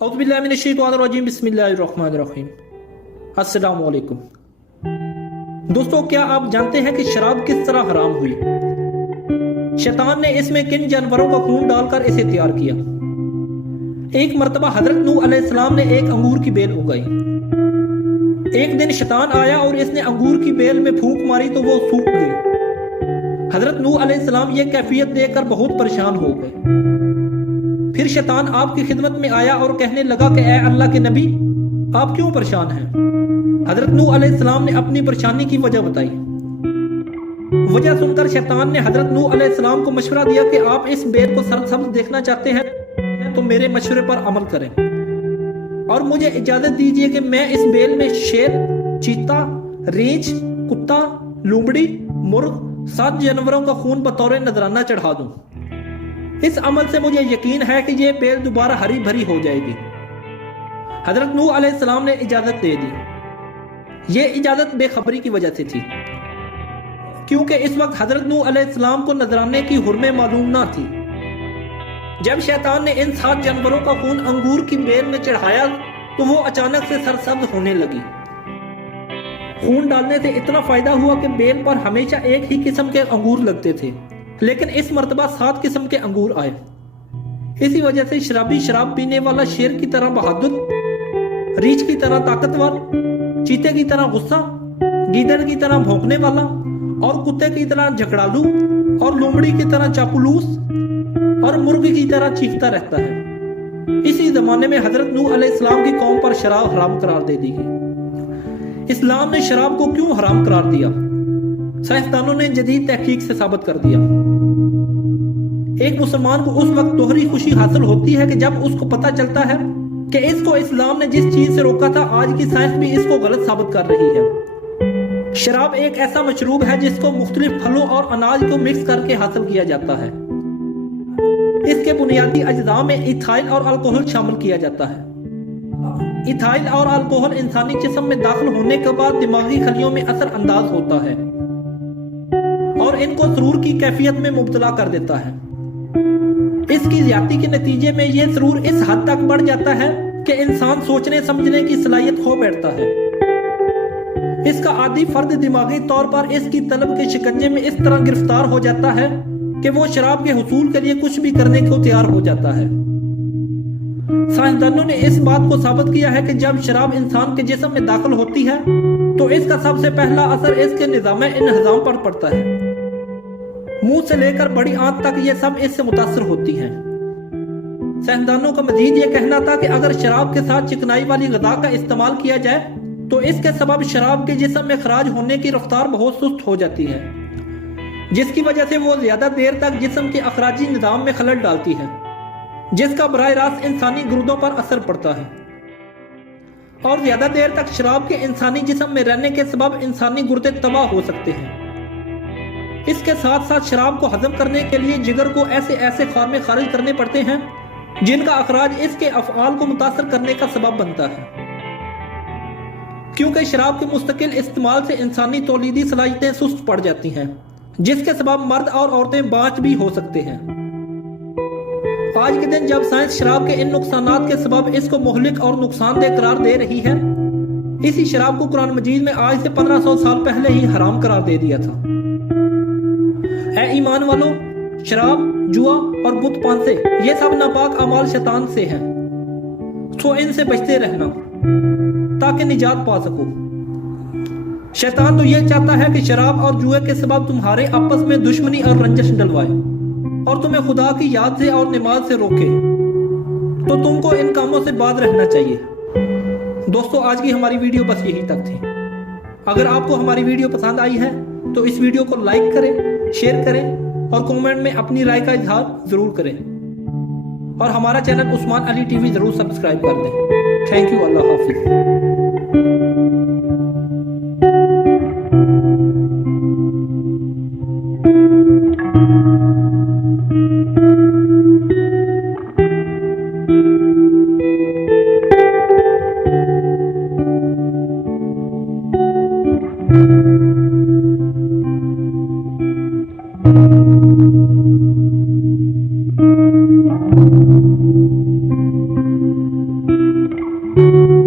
औज़ुबिल्लाहिमिनश्शैतानिर्रजीम बिस्मिल्लाहिर्रहमानिर्रहीम। अस्सलाम वालेकुम। दोस्तों, क्या आप जानते हैं कि शराब किस तरह हराम हुई? शैतान ने इसमें किन जानवरों का खून डालकर इसे तैयार किया? एक मर्तबा हजरत नूह अलैहिस्सलाम ने एक अंगूर की बेल उगाई। एक दिन शैतान आया और इसने अंगूर की बेल में फूंक मारी तो वो सूख गई। हजरत नूह अलैहिस्सलाम ये कैफियत देखकर बहुत परेशान हो गए। फिर शैतान आपकी खिदमत में आया और कहने लगा कि ऐ अल्लाह के नबी, आप क्यों परेशान हैं? हजरत नूह अलैहिस्सलाम ने अपनी परेशानी की वजह बताई। वजह सुनकर शैतान ने हजरत नूह अलैहिस्सलाम को मशवरा दिया कि आप इस बेल को सरसब्ज देखना चाहते हैं तो मेरे मशवरे पर अमल करें और मुझे इजाजत दीजिए कि मैं इस बेल में शेर, चीता, रीछ, कुत्ता, लूमड़ी, मुर्ग, 7 जानवरों का खून बतौर नजराना चढ़ा दूं। इस अमल से मुझे यकीन है कि ये बेल दोबारा हरी भरी हो जाएगी। हजरत नूह अलैहिस्सलाम ने इजाजत दे दी। ये इजाजत बेखबरी की वजह से थी, क्योंकि इस वक्त हजरत नूह अलैहिस्सलाम को नजराने की हुर्मे मालूम ना थी। जब शैतान ने इन 7 जानवरों का खून अंगूर की बेल में चढ़ाया तो वो अचानक से सरसब्ज होने लगी। खून डालने से इतना फायदा हुआ कि बेल पर हमेशा एक ही किस्म के अंगूर लगते थे, लेकिन इस मर्तबा 7 किस्म के अंगूर आए। इसी वजह से शराबी शराब पीने वाला शेर की तरह बहादुर, रीछ की तरह ताकतवर, चीते की तरह गुस्सा, गीदड़ की तरह भौंकने वाला और कुत्ते की तरह झगड़ालू और लोमड़ी की तरह चापलूस और मुर्गी की तरह चीखता रहता है। इसी जमाने में हजरत नूह अलैहिस्सलाम की कौम पर शराब हराम करार दे दी गई। इस्लाम ने शराब को क्यों हराम करार दिया? साइंसदानों ने जदीद तहकीक से साबित कर दिया। एक मुसलमान को उस वक्त दोहरी खुशी हासिल होती है कि जब उसको पता चलता है कि इसको इस्लाम ने जिस चीज से रोका था आज की साइंस भी इसको गलत साबित कर रही है। शराब एक ऐसा मशरूब है जिसको मुख्तलिफ फलों और अनाज को मिक्स करके हासिल किया जाता है। इसके बुनियादी अज्जा में इथाइल और अल्कोहल शामिल किया जाता है। इथाइल और अल्कोहल इंसानी जिस्म में दाखिल होने के बाद दिमागी खलियों में असर अंदाज होता है और इनको सरूर की कैफियत में मुब्तला कर देता है। इसकी ज्यादती के नतीजे में यह सरूर इस हद तक बढ़ जाता है कि इंसान सोचने समझने की सलाहियत खो बैठता है। इसका आदी फर्द दिमागी तौर पर इसकी तलब के शिकंजे में इस तरह गिरफ्तार हो जाता है कि वो शराब के हुसूल के लिए कुछ भी करने को तैयार हो जाता है। साइंसदानों ने इस बात को साबित किया है कि जब शराब इंसान के जिस्म में दाखिल होती है तो इसका सबसे पहला असर इसके निज़ाम इंहज़ाम पर पड़ता है। मुंह से लेकर बड़ी आंत तक ये सब इससे मुतासर होती हैं। साइंसदानों का मजीद ये कहना था कि अगर शराब के साथ चिकनाई वाली गजा का इस्तेमाल किया जाए तो इसके सबब शराब के जिस्म में खराज होने की रफ्तार बहुत सुस्त हो जाती है, जिसकी वजह से वो ज्यादा देर तक जिस्म के अखराजी निज़ाम में खलल डालती है, जिसका बराह रास्त इंसानी गुर्दों पर असर पड़ता है और ज्यादा देर तक शराब के इंसानी जिस्म में रहने के सबब इंसानी गुर्दे तबाह हो सकते हैं। इसके साथ साथ शराब को हजम करने के लिए जिगर को ऐसे ऐसे खार्मे खारिज करने पड़ते हैं जिनका अखराज इसके अफआल को मुतासर करने का सबब बनता है, क्योंकि शराब के मुस्तकिल इस्तेमाल से इंसानी तौलीदी सलाहियतें सुस्त पड़ जाती हैं, जिसके सबब मर्द और औरतें बाँच भी हो सकते हैं। आज के दिन जब साइंस शराब के इन नुकसानात के सबब इसको मोहलिक और नुकसानदेह करार दे रही है, इसी शराब को कुरान मजीद में आज से 1500 साल पहले ही हराम करार दे दिया था। ऐ ईमान वालों, शराब, जुआ और बुत पान से ये सब नापाक अमाल शैतान से हैं, तो इनसे बचते रहना ताकि निजात पा सको। शैतान तो ये चाहता है कि शराब और जुए के सबब तुम्हारे आपस में दुश्मनी और रंजश डलवाए और तुम्हें खुदा की याद से और नमाज से रोके, तो तुमको इन कामों से बाज रहना चाहिए। दोस्तों, आज की हमारी वीडियो बस यही तक थी। अगर आपको हमारी वीडियो पसंद आई है तो इस वीडियो को लाइक करें, शेयर करें और कमेंट में अपनी राय का इजहार जरूर करें और हमारा चैनल उस्मान अली टीवी जरूर सब्सक्राइब कर दें। Thank you. अल्लाह हाफिज। ہے۔